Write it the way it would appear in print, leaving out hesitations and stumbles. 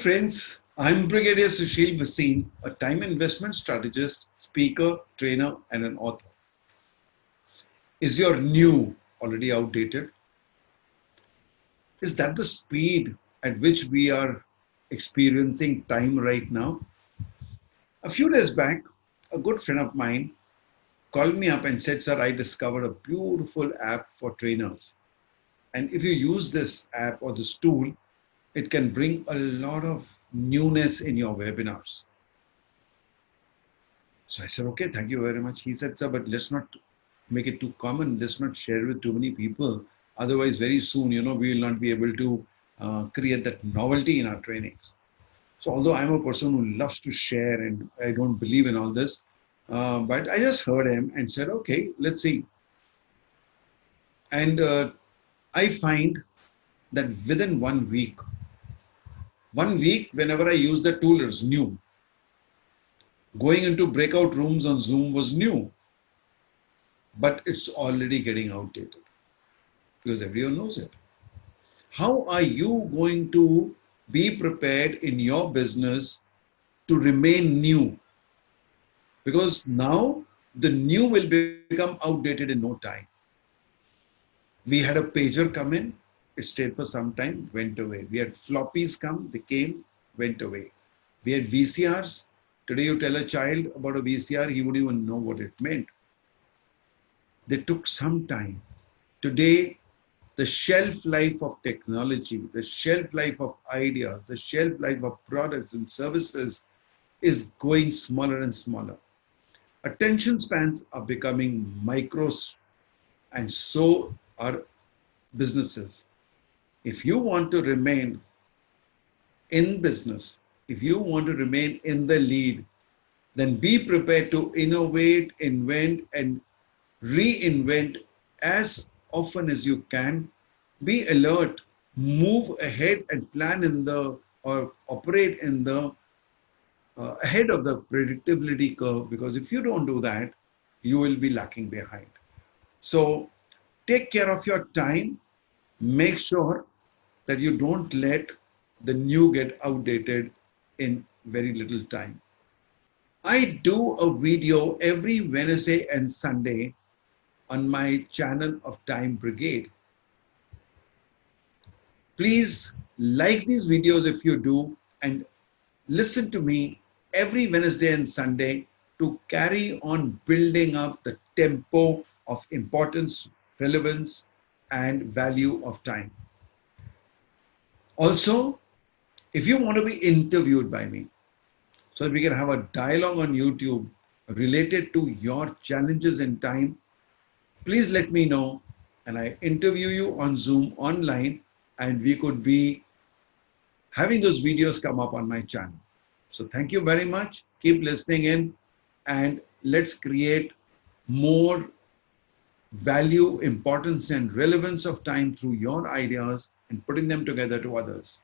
friends, I'm Brigadier Sushil Bhasin, a time investment strategist, speaker, trainer, and an author. Is your new already outdated? Is that the speed at which we are experiencing time right now? A few days back, a good friend of mine called me up and said, Sir, I discovered a beautiful app for trainers. And if you use this app or this tool, it can bring a lot of newness in your webinars. So I said, okay, thank you very much. He said, sir, but let's not make it too common. Let's not share with too many people. Otherwise, very soon, we will not be able to create that novelty in our trainings. So although I'm a person who loves to share and I don't believe in all this, but I just heard him and said, okay, let's see. And I find that within 1 week, whenever I use the tool, it's new. Going into breakout rooms on Zoom was new, but it's already getting outdated because everyone knows it. How are you going to be prepared in your business to remain new? Because now the new will become outdated in no time. We had a pager come in, it stayed for some time, went away. We had floppies come, they came, went away. We had VCRs. Today you tell a child about a VCR, he wouldn't even know what it meant. They took some time. Today, the shelf life of technology, the shelf life of ideas, the shelf life of products and services is going smaller and smaller. Attention spans are becoming micros, and so are businesses. If you want to remain in business, if you want to remain in the lead, then be prepared to innovate, invent, and reinvent as often as you can. Be alert, move ahead and plan in the or operate in the ahead of the predictability curve, because if you don't do that, you will be lacking behind. So take care of your time. Make sure that you don't let the new get outdated in very little time. I do a video every Wednesday and Sunday on my channel of Time Brigade. Please like these videos if you do, and listen to me every Wednesday and Sunday to carry on building up the tempo of importance, relevance, and value of time. Also, if you want to be interviewed by me, so that we can have a dialogue on YouTube related to your challenges in time, please let me know and I interview you on Zoom online, and we could be having those videos come up on my channel. So thank you very much. Keep listening in, and let's create more value, importance, and relevance of time through your ideas and putting them together to others.